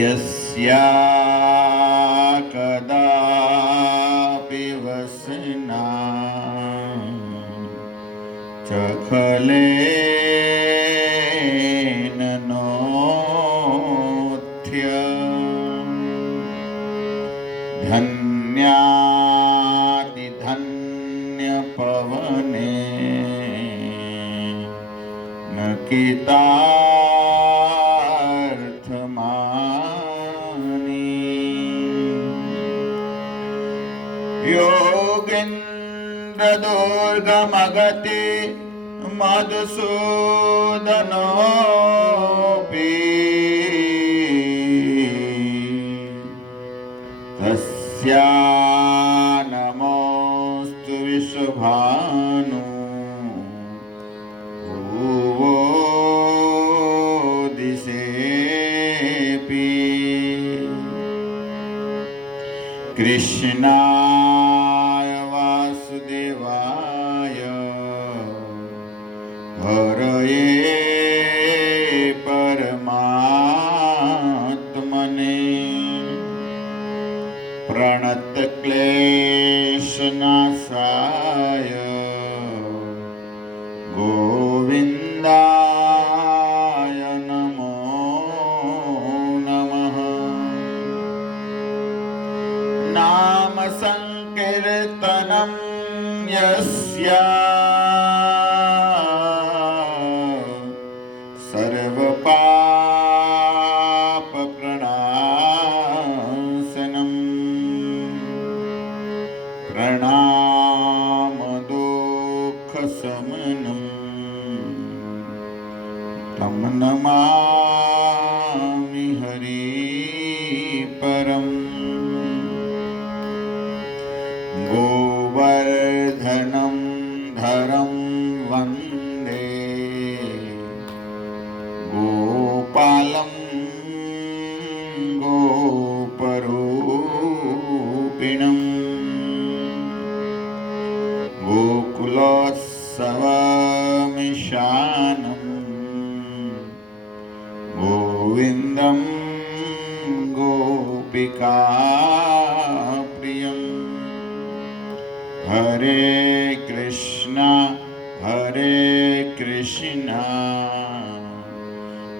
यस्या कदापि वसना चखलेन नोथ्य धन्यातिधन्यपवने न कितार्थमानि योगेन्द्रदुर्गमगति मधुसूदनोऽपि तस्या नमोऽस्तु विश्वभानु भुवो दिशेऽपि कृष्णाय वासुदेवाय हरये परमात्मने प्रणतक्लेशनाशाय गोविन्दाय नमो नमः। नाम संकीर्तनं यस्य सर्वपापप्रणाशनम् प्रणामदुःखशमनं तं नमामि हरिपरम्। गोवर्धनं धरं वन्दे गोपालं गोपरूपिणम् गोकुलोत्सवमिशानं गोविन्दं गोपिकाप्रियम्। हरे कृष्णा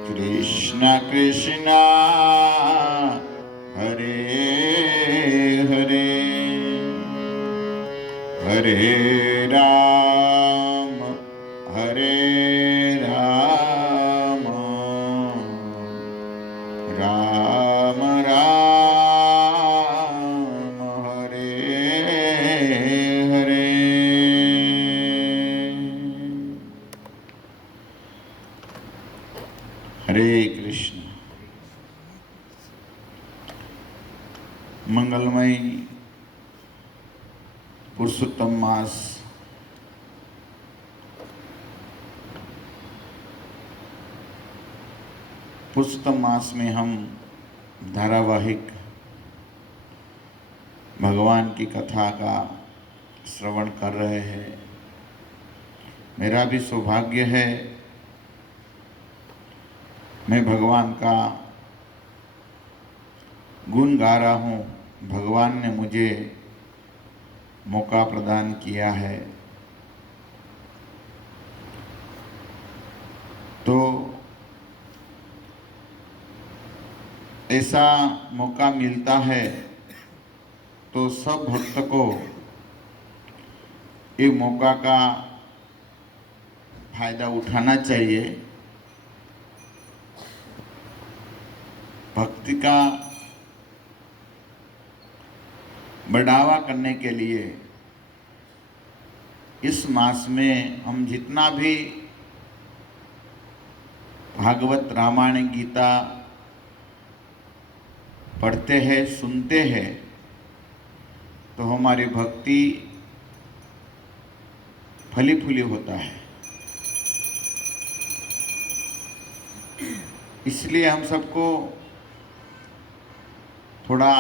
कृष्ण कृष्णा हरे हरे हरे राम राम राम हरे हरे। हरे कृष्ण। मंगलमय पुरुषोत्तम मास पुरुषोत्तम मास में हम धारावाहिक भगवान की कथा का श्रवण कर रहे हैं। मेरा भी सौभाग्य है, मैं भगवान का गुण गा रहा हूँ। भगवान ने मुझे मौका प्रदान किया है, तो ऐसा मौका मिलता है तो सब भक्त को ये मौका का फायदा उठाना चाहिए। भक्ति का बढ़ावा करने के लिए इस मास में हम जितना भी भागवत रामायण गीता पढ़ते हैं, सुनते हैं, तो हमारी भक्ति फली फूली होता है। इसलिए हम सबको थोड़ा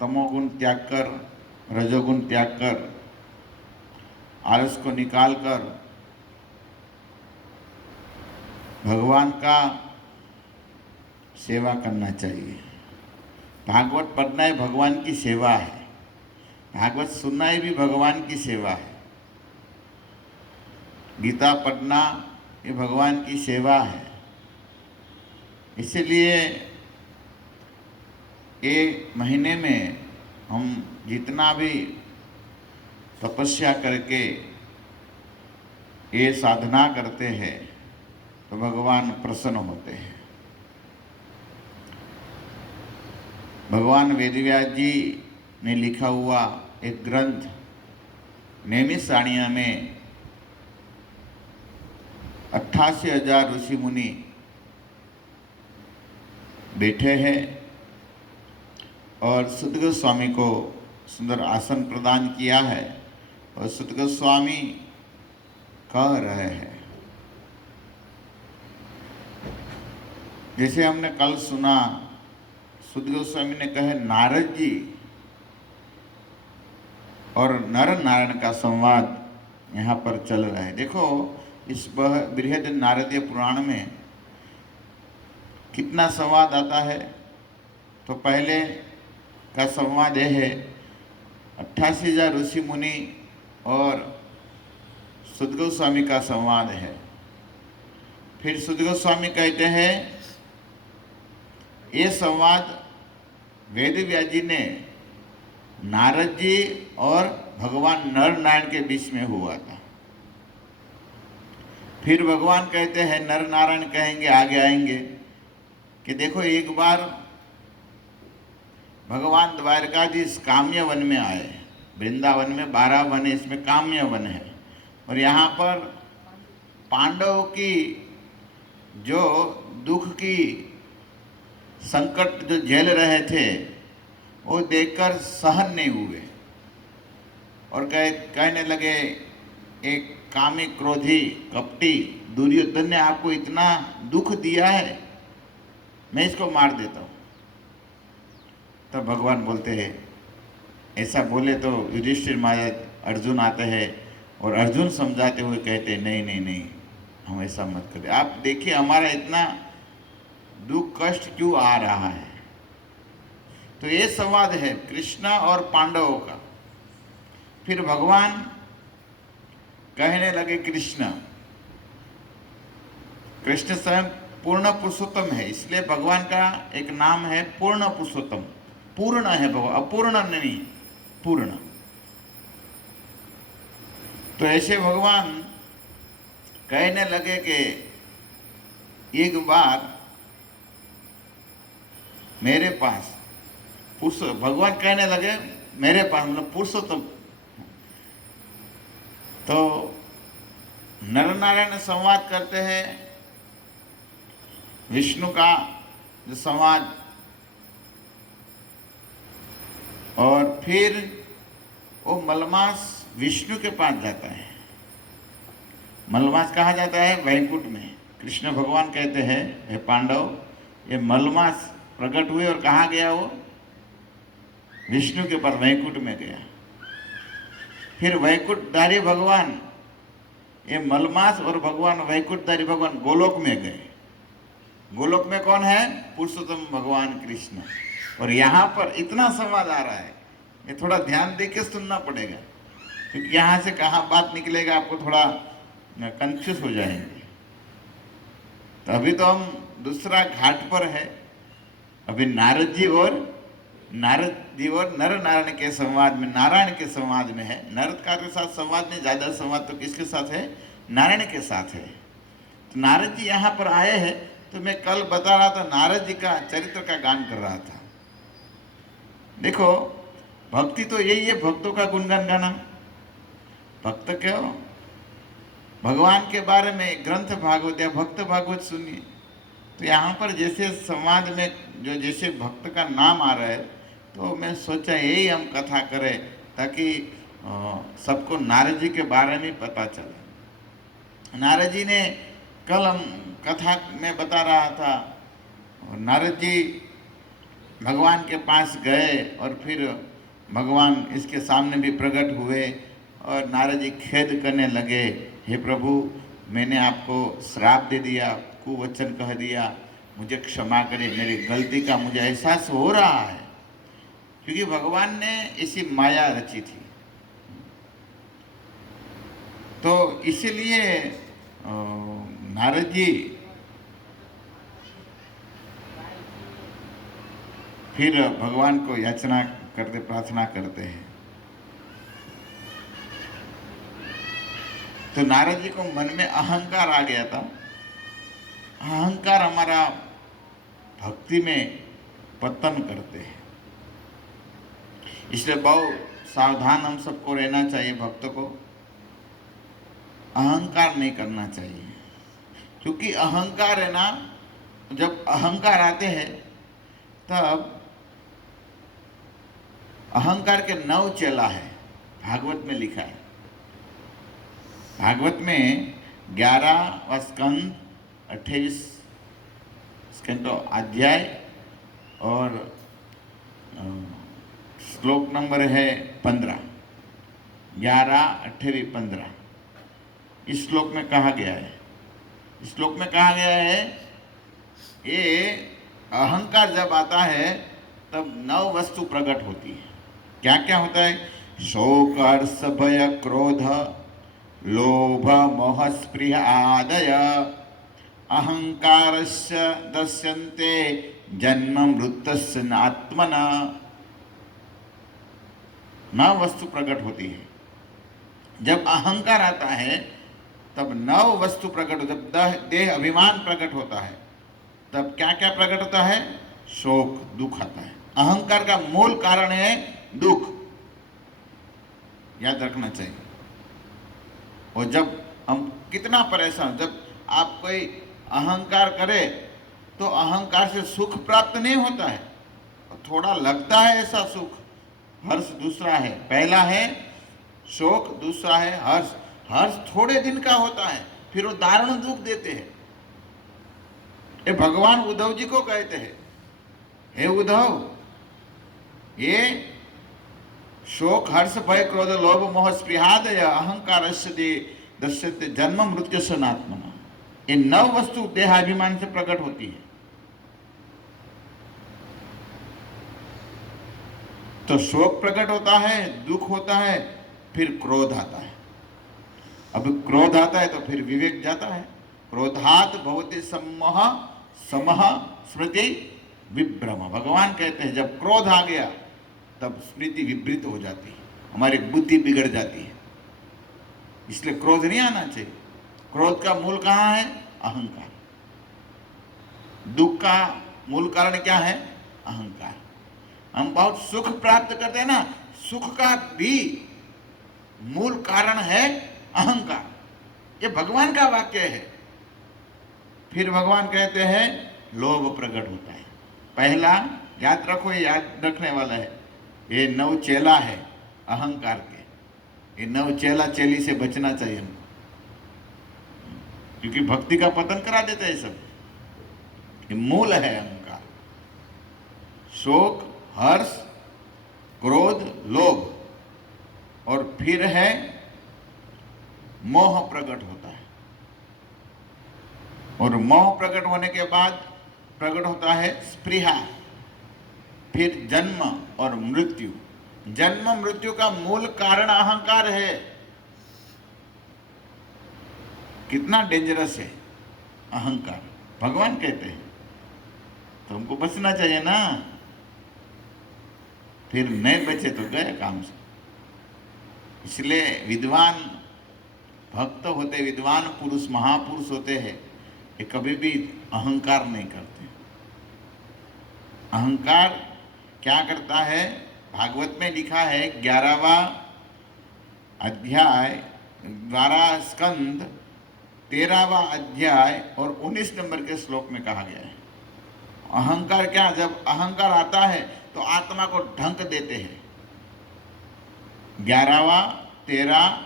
तमोगुण त्याग कर, रजोगुण त्याग कर, आलस को निकाल कर भगवान का सेवा करना चाहिए। भागवत पढ़ना ही भगवान की सेवा है, भागवत सुनना ही भी भगवान की सेवा है, गीता पढ़ना ये भगवान की सेवा है। इसलिए एक महीने में हम जितना भी तपस्या करके ये साधना करते हैं तो भगवान प्रसन्न होते हैं। भगवान वेदव्यास जी ने लिखा हुआ एक ग्रंथ नैमिषारण्य में 88,000 ऋषि मुनि बैठे हैं और सुत गोस्वामी को सुंदर आसन प्रदान किया है और सुत गोस्वामी कह रहे हैं, जैसे हमने कल सुना, सुत गोस्वामी ने कहे नारद जी और नर नारायण का संवाद यहाँ पर चल रहा है। देखो इस बृहद नारदीय पुराण में कितना संवाद आता है। तो पहले का संवाद यह है 88,000 ऋषि मुनि और सुत गोस्वामी का संवाद है। फिर सुत गोस्वामी कहते हैं ये संवाद वेदव्यास जी ने नारद जी और भगवान नर नारायण के बीच में हुआ था। फिर भगवान कहते हैं, नर नारायण कहेंगे आगे आएंगे कि देखो एक बार भगवान द्वारकाधीश काम्य वन में आए। वृंदावन में 12 वन है, इसमें काम्य वन है और यहाँ पर पांडवों की जो दुख की संकट जो झेल रहे थे वो देखकर सहन नहीं हुए और कहने लगे, एक कामी क्रोधी कपटी दुर्योधन ने आपको इतना दुख दिया है, मैं इसको मार देता हूँ। तो भगवान बोलते हैं, ऐसा बोले तो युधिष्ठिर महाराज अर्जुन आते हैं और अर्जुन समझाते हुए कहते हैं, नहीं नहीं नहीं, हम ऐसा मत करें। आप देखिए हमारा इतना दुख कष्ट क्यों आ रहा है। तो ये संवाद है कृष्ण और पांडवों का। फिर भगवान कहने लगे, कृष्ण स्वयं पूर्ण पुरुषोत्तम है, इसलिए भगवान का एक नाम है पूर्ण पुरुषोत्तम। पूर्ण है भगवान, अपूर्ण नहीं, पूर्ण। तो ऐसे भगवान कहने लगे कि एक बार मेरे पास भगवान कहने लगे मेरे पास, मतलब पुरुषोत्तम। तो नर नारायण संवाद करते हैं, विष्णु का जो संवाद, और फिर वो मलमास विष्णु के पास जाता है। मलमास कहा जाता है वैकुंठ में। कृष्ण भगवान कहते हैं, हे पांडव, ये मलमास प्रकट हुए और कहाँ गया? वो विष्णु के पास वैकुंठ में गया। फिर वैकुंठधारी भगवान, ये मलमास और भगवान वैकुंठधारी भगवान गोलोक में गए। गोलोक में कौन है? पुरुषोत्तम भगवान कृष्ण। और यहाँ पर इतना संवाद आ रहा है, ये थोड़ा ध्यान दे के सुनना पड़ेगा, क्योंकि यहाँ से कहाँ बात निकलेगा आपको थोड़ा कंफ्यूज हो जाएंगे। तो अभी तो हम दूसरा घाट पर है। अभी नारद जी और नर नारायण के संवाद में, नारायण के संवाद में है। नारद का के साथ संवाद में, ज़्यादा संवाद तो किसके साथ है? नारायण के साथ है। तो नारद जी यहाँ पर आए हैं। तो मैं कल बता रहा था, नारद जी का चरित्र का गान कर रहा था। देखो भक्ति तो यही है, भक्तों का गुणगान गाना। भक्त क्यों? भगवान के बारे में ग्रंथ भागवत या भक्त भागवत सुनिए। तो यहाँ पर जैसे संवाद में जो जैसे भक्त का नाम आ रहा है, तो मैं सोचा यही हम कथा करें ताकि सबको नारद जी के बारे में पता चले। नारद जी ने कल हम कथा में बता रहा था, नारद जी भगवान के पास गए और फिर भगवान इसके सामने भी प्रकट हुए और नारद जी खेद करने लगे, हे प्रभु, मैंने आपको श्राप दे दिया, कुवचन कह दिया, मुझे क्षमा करें, मेरी गलती का मुझे एहसास हो रहा है, क्योंकि भगवान ने ऐसी माया रची थी। तो इसीलिए नारद जी फिर भगवान को याचना करते, प्रार्थना करते हैं। तो नारद जी को मन में अहंकार आ गया था। अहंकार हमारा भक्ति में पतन करते हैं, इसलिए बहुत सावधान हम सबको रहना चाहिए। भक्त को अहंकार नहीं करना चाहिए, क्योंकि अहंकार है ना, जब अहंकार आते हैं तब अहंकार के 9 चेला है, भागवत में लिखा है। भागवत में 11वां स्कंद 28 स्कंद अध्याय और श्लोक नंबर है 15, 11, 28, 15। इस श्लोक में कहा गया है, इस श्लोक में कहा गया है, ये अहंकार जब आता है तब 9 वस्तु प्रकट होती है। क्या क्या होता है? शोक, हर्ष, भय, क्रोध, लोभ, मोह, स्पृह आदय अहंकारस्य दस्यन्ते जन्म मृत्युस्य नात्मना। 9 वस्तु प्रकट होती है। जब अहंकार आता है तब 9 वस्तु प्रकट होती है। जब देह अभिमान प्रकट होता है तब क्या क्या प्रकट होता है? शोक, दुख आता है। अहंकार का मूल कारण है दुख, याद रखना चाहिए। और जब हम कितना परेशान, जब आप कोई अहंकार करे तो अहंकार से सुख प्राप्त नहीं होता है, थोड़ा लगता है ऐसा सुख। हर्ष दूसरा है, पहला है शोक, दूसरा है हर्ष। हर्ष थोड़े दिन का होता है, फिर वो दारुण दुख देते हैं। ये भगवान उद्धव जी को कहते हैं, हे उद्धव, ये शोक, हर्ष, भय, क्रोध, लोभ, मोह, स्पृहादय अहंकारस्य दस्यते जन्म मृत्युस्य नात्मना। ये 9 वस्तु देहाभिमान से प्रकट होती है। तो शोक प्रकट होता है, दुख होता है, फिर क्रोध आता है। अब क्रोध आता है तो फिर विवेक जाता है। क्रोधात भवति सम्मोह समह स्मृति विभ्रम। भगवान कहते हैं जब क्रोध आ गया तब स्मृति विभ्रित हो जाती है, हमारी बुद्धि बिगड़ जाती है। इसलिए क्रोध नहीं आना चाहिए। क्रोध का मूल कहाँ है? अहंकार। दुख का मूल कारण क्या है? अहंकार। हम बहुत सुख प्राप्त करते हैं ना, सुख का भी मूल कारण है अहंकार। ये भगवान का वाक्य है। फिर भगवान कहते हैं लोभ प्रकट होता है। पहला याद रखो, ये याद रखने वाला है, ये 9 चेला है अहंकार के। ये 9 चेला चेली से बचना चाहिए हमको, क्योंकि भक्ति का पतन करा देता है सब। ये मूल है अहंकार। शोक, हर्ष, क्रोध, लोभ, और फिर है मोह प्रकट होता है। और मोह प्रकट होने के बाद प्रकट होता है स्पृहा, फिर जन्म और मृत्यु। जन्म मृत्यु का मूल कारण अहंकार है। कितना डेंजरस है अहंकार, भगवान कहते हैं। तो हमको बचना चाहिए ना, फिर नहीं बचे तो गए काम से। इसलिए विद्वान भक्त होते, विद्वान पुरुष, महापुरुष होते हैं, ये कभी भी अहंकार नहीं करते। अहंकार क्या करता है? भागवत में लिखा है 11वां अध्याय 12 स्कंद 13वां अध्याय और 19 नंबर के श्लोक में कहा गया है। अहंकार क्या, जब अहंकार आता है तो आत्मा को ढंक देते हैं। 11वां, 13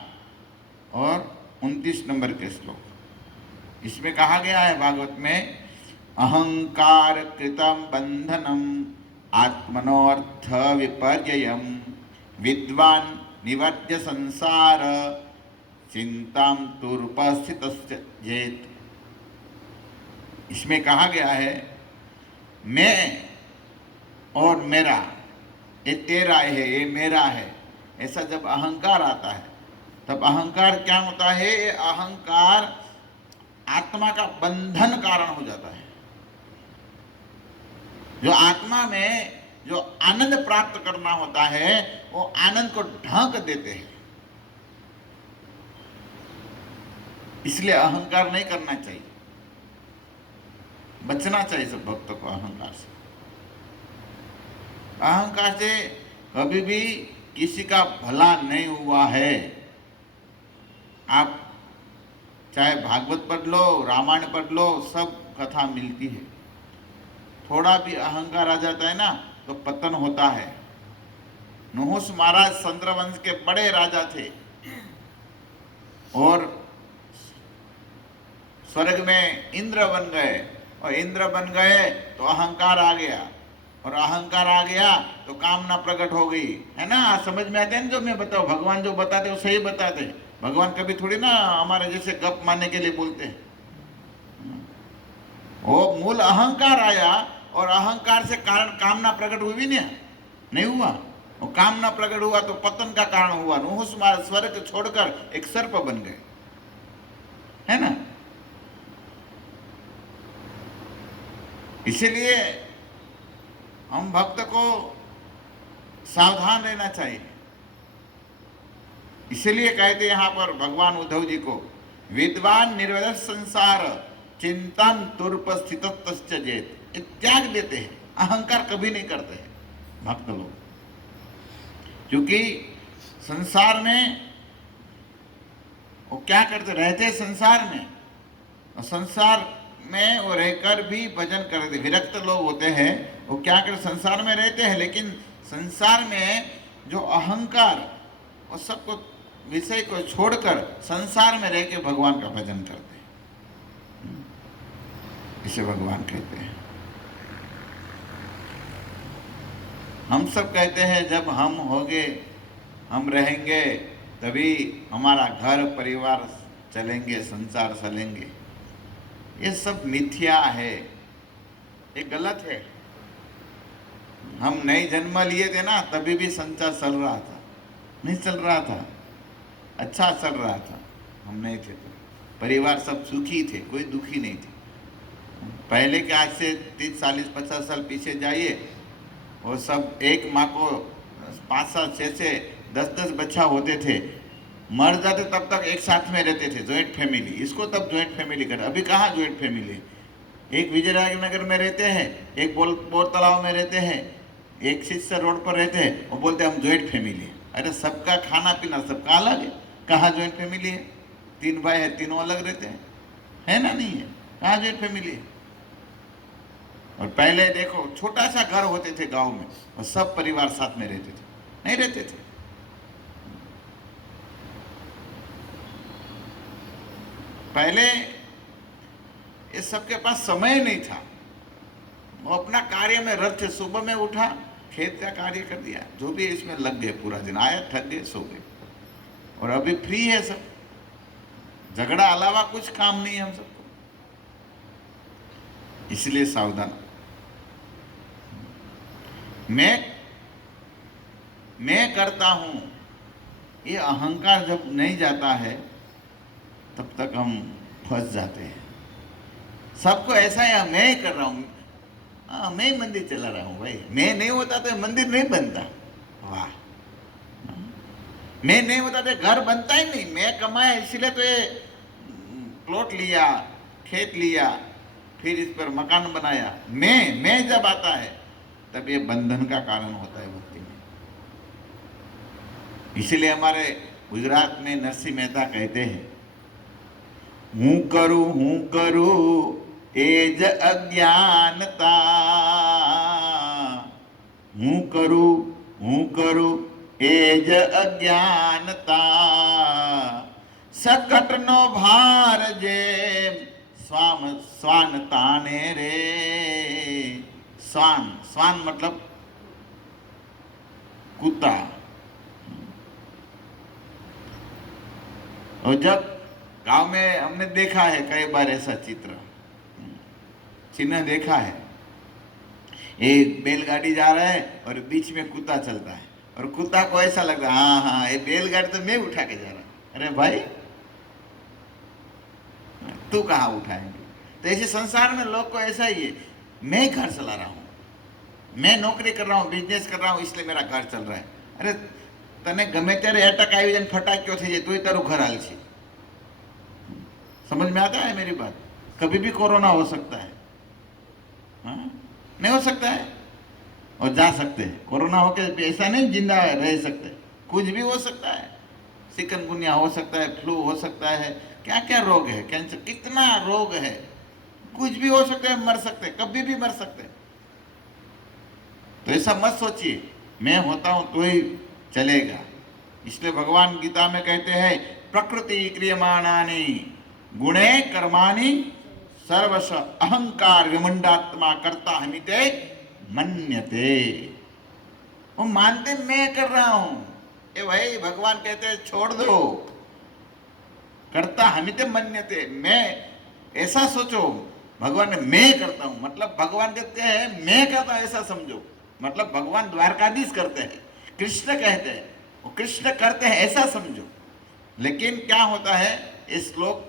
और 29 नंबर के श्लोक, इसमें कहा गया है भागवत में, अहंकार कृतम बंधनम आत्मनोर्थ विपर्ययम विद्वान निवर्त्य संसार चिंताम तुरुपस्थित जेत। इसमें कहा गया है मैं और मेरा, ये तेरा है, ये मेरा है, ऐसा जब अहंकार आता है तब अहंकार क्या होता है? ये अहंकार आत्मा का बंधन कारण हो जाता है। जो आत्मा में जो आनंद प्राप्त करना होता है वो आनंद को ढक देते हैं। इसलिए अहंकार नहीं करना चाहिए, बचना चाहिए सब भक्तों को अहंकार से। अहंकार से कभी भी किसी का भला नहीं हुआ है। आप चाहे भागवत पढ़ लो, रामायण पढ़ लो, सब कथा मिलती है। थोड़ा भी अहंकार आ जाता है ना तो पतन होता है। नुहुस महाराज चंद्रवंश के बड़े राजा थे और स्वर्ग में इंद्र बन गए, और इंद्र बन गए तो अहंकार आ गया, और अहंकार आ गया तो कामना प्रकट हो गई, है ना। समझ में आते हैं ना जो मैं बताऊं, भगवान जो बताते वो सही बताते। भगवान कभी थोड़ी ना हमारे जैसे गप मारने के लिए बोलते हैं। वो मूल अहंकार आया और अहंकार से कारण कामना प्रकट हुई भी नहीं हुआ। वो कामना प्रकट हुआ तो पतन का कारण हुआ। नुहुस महाराज स्वर्ग छोड़कर एक सर्प बन गए, है ना। इसीलिए हम भक्त को सावधान रहना चाहिए। इसीलिए कहते यहाँ पर भगवान उद्धव जी को, विद्वान निर्वेद संसार चिंतन तुर्प स्थित जेत, त्याग देते हैं। अहंकार कभी नहीं करते हैं भक्त लोग, क्योंकि संसार में वो क्या करते रहते, संसार में, और संसार में वो रहकर भी भजन करते। विरक्त लोग होते हैं वो क्या करते, संसार में रहते हैं लेकिन संसार में जो अहंकार और सबको विषय को छोड़कर संसार में रह के भगवान का भजन करते हैं। इसे भगवान कहते हैं। हम सब कहते हैं जब हम होंगे, हम रहेंगे, तभी हमारा घर परिवार चलेंगे, संसार चलेंगे। ये सब मिथ्या है, ये गलत है। हम नए जन्म लिए थे ना, तभी भी संसार चल रहा था, नहीं चल रहा था, अच्छा चल रहा था। हम नहीं थे तो परिवार सब सुखी थे, कोई दुखी नहीं थे। पहले के आज से 30, 40, 50 साल पीछे जाइए, वो सब एक माँ को 5, 7, 6, 10 बच्चा होते थे, मर जाते तब तक एक साथ में रहते थे, जॉइंट फैमिली। इसको तब जॉइंट फैमिली कर, अभी कहाँ जॉइंट फैमिली। एक विजयनगर में रहते हैं, एक बोर तालाब में रहते हैं, एक शिष्य रोड पर रहते हैं, वो बोलते हैं हम जॉइंट फैमिली है। अरे सबका खाना पीना सबका अलग है, कहाँ जॉइंट फैमिली है। 3 भाई है, तीनों अलग रहते हैं, है ना, नहीं है, कहाँ जॉइंट फैमिली है। और पहले देखो छोटा सा घर होते थे गांव में, और सब परिवार साथ में रहते थे, नहीं रहते थे। पहले ये सबके पास समय नहीं था, वो अपना कार्य में रत थे। सुबह में उठा, खेत का कार्य कर दिया, जो भी इसमें लग गए, पूरा दिन आया, थक गए, सो गए। और अभी फ्री है सब, झगड़ा अलावा कुछ काम नहीं है हम सबको। इसलिए सावधान। मैं करता हूं, ये अहंकार जब नहीं जाता है तब तक हम फंस जाते हैं। सबको ऐसा है, मैं ही कर रहा हूँ, हाँ मैं ही मंदिर चला रहा हूँ। भाई मैं नहीं होता तो मंदिर नहीं बनता। वाह, मैं नहीं होता तो घर बनता ही नहीं। मैं कमाया इसलिए तो ये प्लॉट लिया, खेत लिया, फिर इस पर मकान बनाया। मैं जब आता है तब ये बंधन का कारण होता है भक्ति में। इसलिए हमारे गुजरात में नरसिंह मेहता कहते हैं, हूँ करूँ एज अज्ञानता, हूँ करूँ एज अज्ञानता, सकट नो भार जे स्वान ताने रे। स्वान मतलब कुत्ता। और जब गांव में हमने देखा है कई बार ऐसा चिन्ह देखा है, एक बैलगाड़ी जा रहा है और बीच में कुत्ता चलता है, और कुत्ता को ऐसा लगता है हाँ हाँ ये बैलगाड़ी तो मैं उठा के जा रहा हूँ। अरे भाई तू कहाँ उठाएंगे? तो ऐसे संसार में लोग को ऐसा ही है, मैं घर चला रहा हूँ, मैं नौकरी कर रहा हूँ, बिजनेस कर रहा हूँ, इसलिए मेरा घर चल रहा है। अरे तने गमे त्यारे अटक आई जाए फटाक्यो थी जाए तो तारू घर हाल छे। समझ में आता है मेरी बात? कभी भी कोरोना हो सकता है, हाँ? नहीं हो सकता है और जा सकते हैं। कोरोना हो के ऐसा नहीं जिंदा रह सकते, कुछ भी हो सकता है। चिकनगुनिया हो सकता है, फ्लू हो सकता है, क्या क्या रोग है, कैंसर, कितना रोग है, कुछ भी हो सकता है, मर सकते, कभी भी मर सकते। तो ऐसा मत सोचिए मैं होता हूं तो ही चलेगा। इसलिए भगवान गीता में कहते हैं प्रकृति क्रियमाणानि गुणे कर्माणि सर्वश अहंकार विमंडात्मा कर्ता हमिते मन्यते। वो मानते मैं कर रहा हूं, ए भाई भगवान कहते हैं छोड़ दो, करता हमिते मन्यते, मैं ऐसा सोचो। भगवान ने मैं करता हूं मतलब भगवान कहते हैं मैं करता हूं ऐसा समझो, मतलब भगवान द्वारकाधीश करते हैं, कृष्ण कहते हैं, वो कृष्ण करते हैं ऐसा समझो। लेकिन क्या होता है इस श्लोक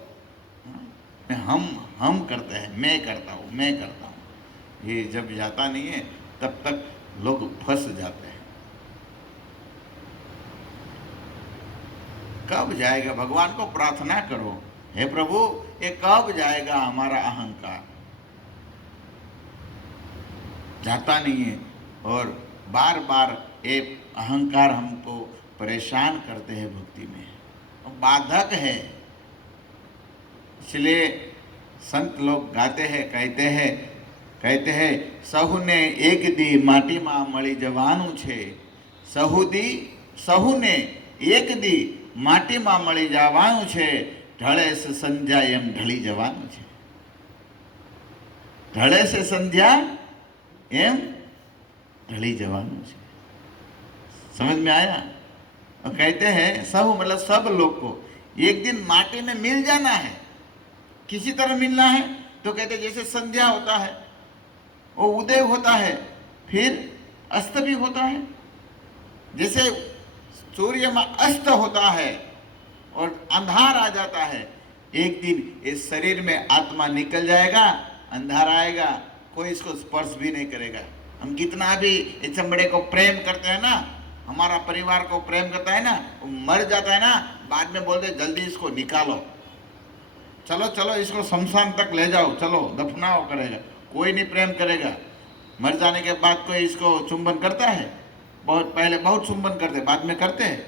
हम करते हैं, मैं करता हूं मैं करता हूं, ये जब जाता नहीं है तब तक लोग फंस जाते हैं। कब जाएगा? भगवान को प्रार्थना करो, हे प्रभु ये कब जाएगा हमारा अहंकार? जाता नहीं है और बार बार ये अहंकार हमको परेशान करते हैं भक्ति में, बाधक है। इसलिए संत लोग गाते हैं, कहते हैं સહુને એક દી માટીમાં મળી જવાનું છે, સહુને એક દી માટીમાં મળી જવાનું છે, ઢળે છે સંધ્યા એમ ઢળી જવાનું છે, ઢળે છે સંધ્યા એમ ढली जवानों से। समझ में आया? और कहते हैं सब मतलब सब लोग को एक दिन माटी में मिल जाना है, किसी तरह मिलना है। तो कहते जैसे संध्या होता है वो उदय होता है फिर अस्त भी होता है, जैसे सूर्य में अस्त होता है और अंधार आ जाता है, एक दिन इस शरीर में आत्मा निकल जाएगा, अंधार आएगा, कोई इसको स्पर्श भी नहीं करेगा। हम कितना भी इस चमड़े को प्रेम करते हैं ना, हमारा परिवार को प्रेम करता है ना, वो मर जाता है ना, बाद में बोलते जल्दी इसको निकालो, चलो चलो इसको शमशान तक ले जाओ, चलो दफनाओ करेगा, कोई नहीं प्रेम करेगा। मर जाने के बाद कोई इसको चुंबन करता है? बहुत पहले बहुत चुंबन करते, बाद में करते हैं?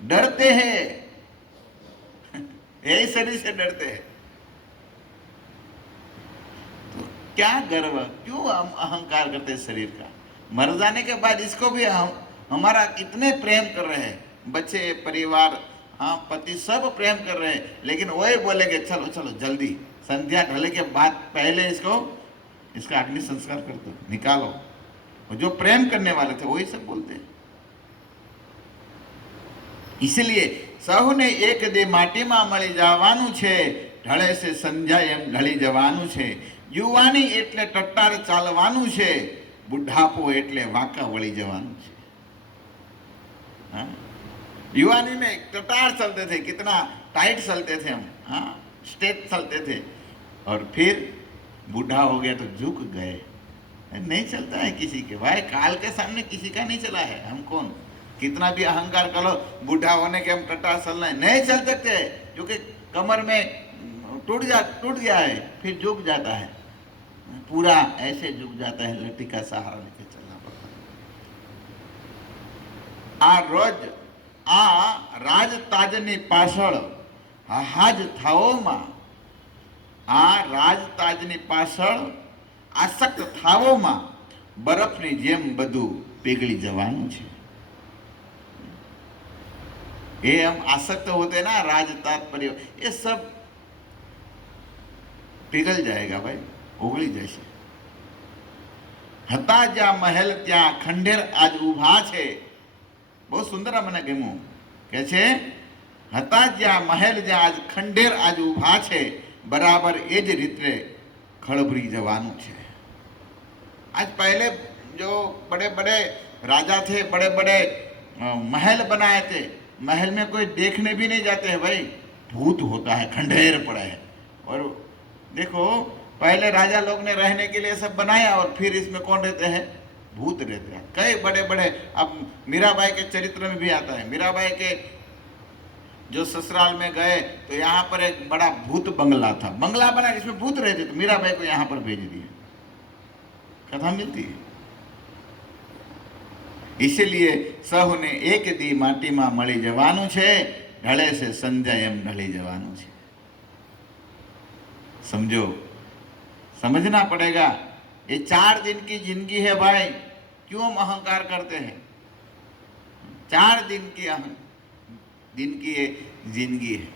डरते हैं यही शरीर से डरते हैं। तो क्या गर्व, क्यों हम अहंकार करते हैं शरीर का? मर जाने के बाद इसको भी हम हमारा कितने प्रेम कर रहे हैं, बच्चे परिवार हाँ पति सब प्रेम कर रहे हैं, लेकिन वही बोलेंगे चलो चलो जल्दी संध्या ढलने के बाद पहले इसका अग्नि संस्कार कर दो, निकालो। और जो प्रेम करने वाले थे वही सब बोलते हैं। इसलिए સહુને એક દે માટીમાં મળી જવાનું છે, ઢળે છે સંધ્યા એમ ઢળી જવાનું છે, યુવાની એટલે ટટ્ટાર ચાલવાનું છે, બુઢાપો એટલે વાંકા વળી જવાનું છે। हाँ? युवानी में टटार चलते थे, कितना टाइट चलते थे हम, हाँ स्टेट चलते थे, और फिर बूढ़ा हो गया तो झुक गए। नहीं चलता है किसी के, भाई काल के सामने किसी का नहीं चला है। हम कौन, कितना भी अहंकार कर लो, बूढ़ा होने के हम टटार चलना है, नहीं चल सकते, क्योंकि कमर में टूट गया है, फिर झुक जाता है, पूरा ऐसे झुक जाता है, लट्टी का सहारा लेके चलना पड़ता है। रोज आ राजताजनी पाछळ हाज थावोमा, आ राजताजनी पाछळ आसक्त थावोमा बरफनी जेम बधु पीगળી जवानुं छे। ये हम आसक्त होते ना राजताज परिवार, ये सब पिघल जाएगा भाई, ओगળી जैसे। હતા જ્યાં महल ત્યાં खंडेर आज ઊભા छे। बहुत सुंदर મને ગમ્યું કે છે હતા જ્યાં महल જ્યાં आज खंडेर आज ઊભા छे, बराबर ए ज रीते खळभળી जवानुं छे। आज पहले जो बड़े बड़े राजा थे, बड़े बड़े महल बनाए थे, महल में कोई देखने भी नहीं जाते हैं भाई, भूत होता है, खंडेर पड़ा है। और देखो पहले राजा लोग ने रहने के लिए सब बनाया और फिर इसमें कौन रहते हैं? भूत रहते हैं। कई बड़े बड़े, अब मीराबाई के चरित्र में भी आता है, मीराबाई के जो ससुराल में गए तो यहाँ पर एक बड़ा भूत बंगला था, बंगला बना जिसमें भूत रहते, तो मीराबाई को यहाँ पर भेज दिया। कथा मिलती है। इसीलिए સહુને एक दी माटी में मળી जवानुं छे, ढले से संजय एम ढली जवानुं छे। समझो, समझना पड़ेगा। ये 4 दिन की जिंदगी है भाई, क्यों हम अहंकार करते हैं? 4 दिन की ये जिंदगी है।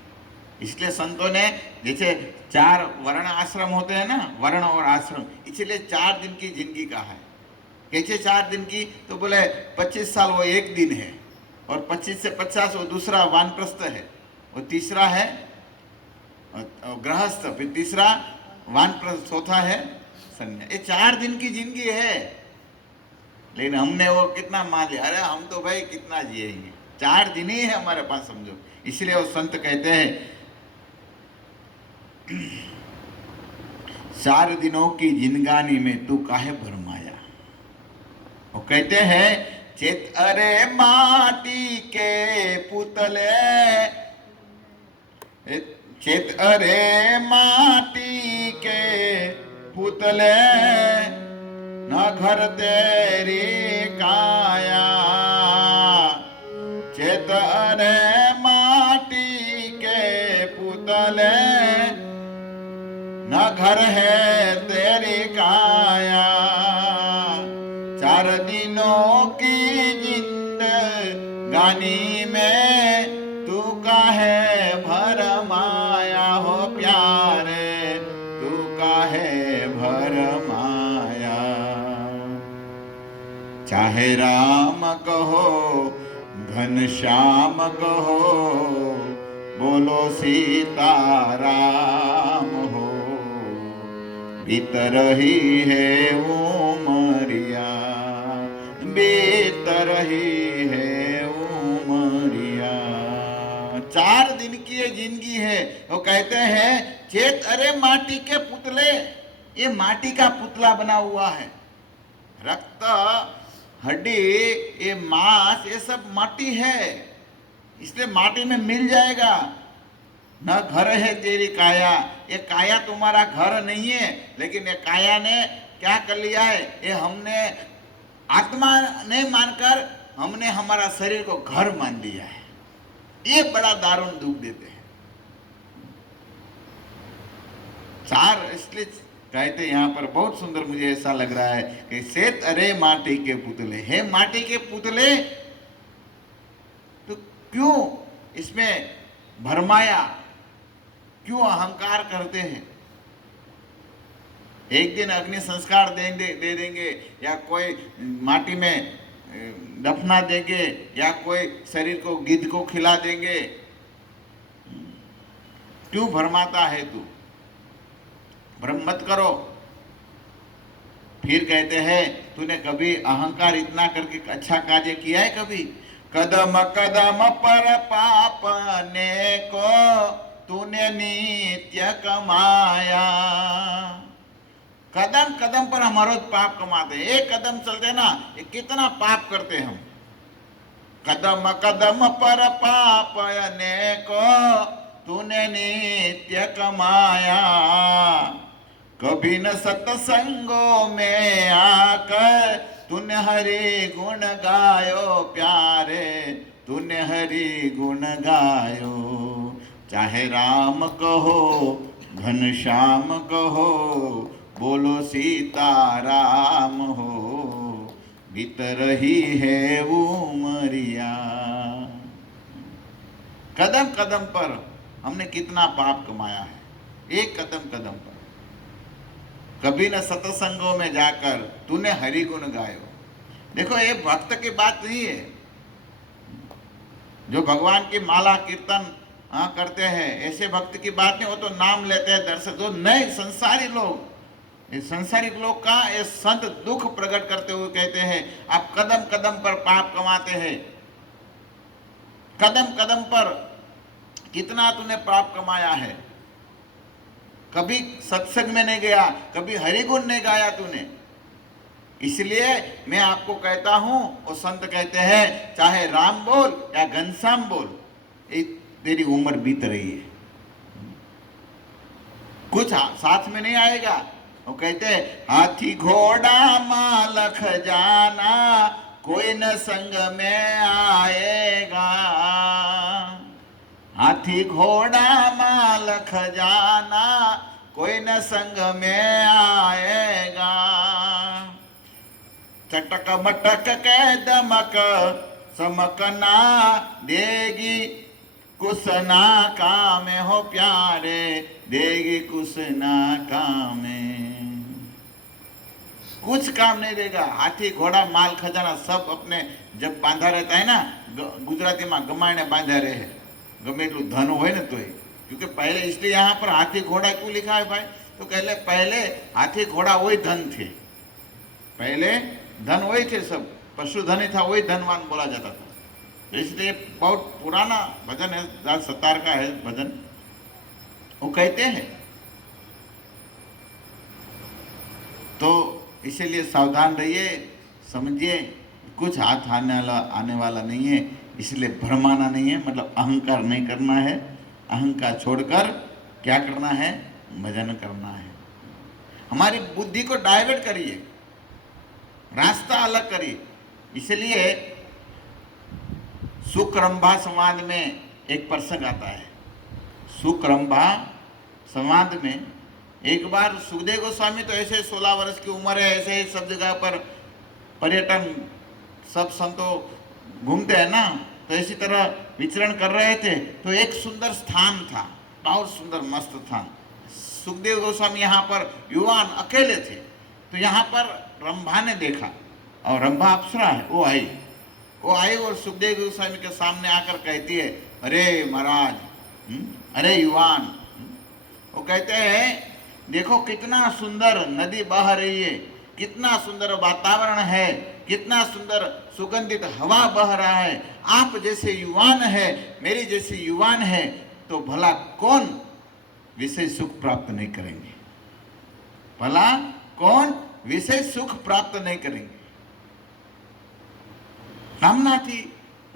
इसलिए संतों ने, जैसे 4 वर्ण आश्रम होते हैं ना, वर्ण और आश्रम, इसलिए 4 दिन की जिंदगी कहा है। कैसे 4 दिन की? तो बोले 25 साल वो 1 दिन है, और 25 से 50 वो दूसरा वानप्रस्थ है, और तीसरा है गृहस्थ, फिर तीसरा वानप्रस्थ, चौथा है संन्यास। ये 4 दिन की जिंदगी है, लेकिन हमने वो कितना मान लिया, अरे हम तो भाई कितना जिएंगे, 4 दिन ही है हमारे पास, समझो। इसलिए वो संत कहते हैं 4 दिनों की जिंदगानी में तू काहे भरमाया। वो कहते हैं चेत अरे माटी के पुतले, चेत अरे माटी के पुतले, न घर तेरी काया। चेत अरे माटी के पुतले, न घर है तेरी काया। 4 दिनों की जिंदगानी में तू काहे भरमाया हो प्यारे, तू काहे भरमाया। चाहे राम कहो घनश्याम कहो, बोलो सीता राम हो, भीतर ही है उमरिया, भीतर ही है उमरिया। 4 दिन की ये जिंदगी है। वो कहते हैं चेत अरे माटी के पुतले, ये माटी का पुतला बना हुआ है। रक्त, हड्डी, ये मांस, ये सब माटी है, इसलिए माटी में मिल जाएगा। न घर है तेरी काया, ये काया तुम्हारा घर नहीं है, लेकिन ये काया ने क्या कर लिया है, ये हमने आत्मा नहीं मानकर हमने हमारा शरीर को घर मान लिया है। ये बड़ा दारुण दुख देते हैं। 4, इसलिए कहते यहाँ पर बहुत सुंदर, मुझे ऐसा लग रहा है कि सेत अरे माटी के पुतले, हे माटी के पुतले, तो क्यों इसमें भरमाया, क्यों अहंकार करते हैं? एक दिन अग्नि संस्कार दे देंगे, या कोई माटी में दफना देंगे, या कोई शरीर को गिद्ध को खिला देंगे, क्यों भरमाता है तू? भ्रम मत करो। फिर कहते हैं तूने कभी अहंकार इतना करके अच्छा कार्य किया है कभी? कदम कदम पर पाप ने को तूने नित्य कमाया। कदम कदम पर हम रोज पाप कमाते हैं। एक कदम चलते ना, ये कितना पाप करते हम। कदम कदम पर पाप ने को तूने नित्य कमाया। कभी न सत्संगों में आकर तूने हरि गुण गायो प्यारे, तूने हरि गुण गायो। चाहे राम कहो घनश्याम कहो, बोलो सीता राम हो, भीतर ही है उमरिया। कदम कदम पर हमने कितना पाप कमाया है, एक कदम कदम पर। कभी न सत्संगों में जाकर तूने हरि गुण गायो। देखो ये भक्त की बात नहीं है। जो भगवान की माला कीर्तन करते हैं, ऐसे भक्त की बात नहीं। वो तो नाम लेते हैं दर्शन। जो नए संसारी लोग ये संसारिक लोग का ये संत दुख प्रकट करते हुए कहते हैं, आप कदम कदम पर पाप कमाते हैं, कदम कदम पर कितना तूने पाप कमाया है, कभी सत्संग में नहीं गया, कभी हरिगुण नहीं गाया तूने, इसलिए मैं आपको कहता हूं। वो संत कहते हैं चाहे राम बोल या घनश्याम बोल, तेरी उम्र बीत रही है, कुछ साथ में नहीं आएगा। वो कहते हैं हाथी घोड़ा मालख जाना, कोई न संग में आएगा, हाथी घोड़ा मालख जाना, कोई न संग में आएगा, चटक मटक के दमक समकना देगी, कुछ ना काम हो प्यारे, देगी कुछ ना काम, कुछ काम नहीं देगा। हाथी घोड़ा माल खजाना सब अपने जब बांधा रहता है ना, गुजराती में गमाने बांधा रहे, गमे એટલું धन હોય ને तोय, क्योंकि पहले इसलिए यहाँ पर हाथी घोड़ा क्यों लिखा है भाई, तो पहले हाथी घोड़ा वही धन थे, पहले धन वही थे, सब पशुधन ही था, वही धनवान बोला जाता था। तो इसलिए बहुत पुराना भजन है, दास सतार का है भजन। वो कहते हैं तो इसीलिए सावधान रहिए, समझिए कुछ हाथ आने वाला नहीं है, इसलिए भरमाना नहीं है, मतलब अहंकार नहीं करना है, अहंकार छोड़कर क्या करना है, भजन करना है। हमारी बुद्धि को डाइवर्ट करिए, रास्ता अलग करिए। इसलिए सुकरंभा संवाद में एक प्रसंग आता है। सुकरंभा संवाद में एक बार सुखदेव गोस्वामी तो ऐसे 16 वर्ष की उम्र है, ऐसे ही सब जगह पर पर्यटन सब संतों घूमते हैं ना, तो इसी तरह विचरण कर रहे थे। तो एक सुंदर स्थान था, बहुत सुंदर मस्त स्थान। सुखदेव गोस्वामी यहाँ पर युवान अकेले थे, तो यहाँ पर रंभा ने देखा, और रंभा अप्सरा है, वो आई और सुखदेव गोस्वामी के सामने आकर कहती है, अरे महाराज, अरे युवान। वो कहते हैं देखो कितना सुंदर नदी बह रही है, कितना सुंदर वातावरण है, कितना सुंदर सुगंधित हवा बह रहा है, आप जैसे युवान है, मेरी जैसी युवान है, तो भला कौन विषय सुख प्राप्त नहीं करेंगे, भला कौन विषय सुख प्राप्त नहीं करेंगे। कामना थी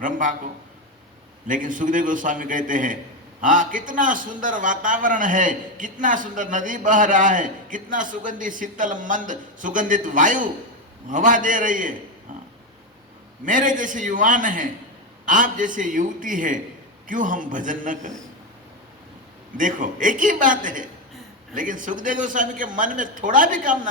रंभा को, लेकिन सुखदेव गोस्वामी कहते हैं हाँ कितना सुंदर वातावरण है, कितना सुंदर नदी बह रहा है, कितना सुगंधित शीतल मंद सुगंधित वायु हवा दे रही है, हाँ। मेरे जैसे युवान हैं, आप जैसे युवती है, क्यों हम भजन न करें। देखो एक ही बात है, लेकिन सुखदेव गोस्वामी के मन में थोड़ा भी कामना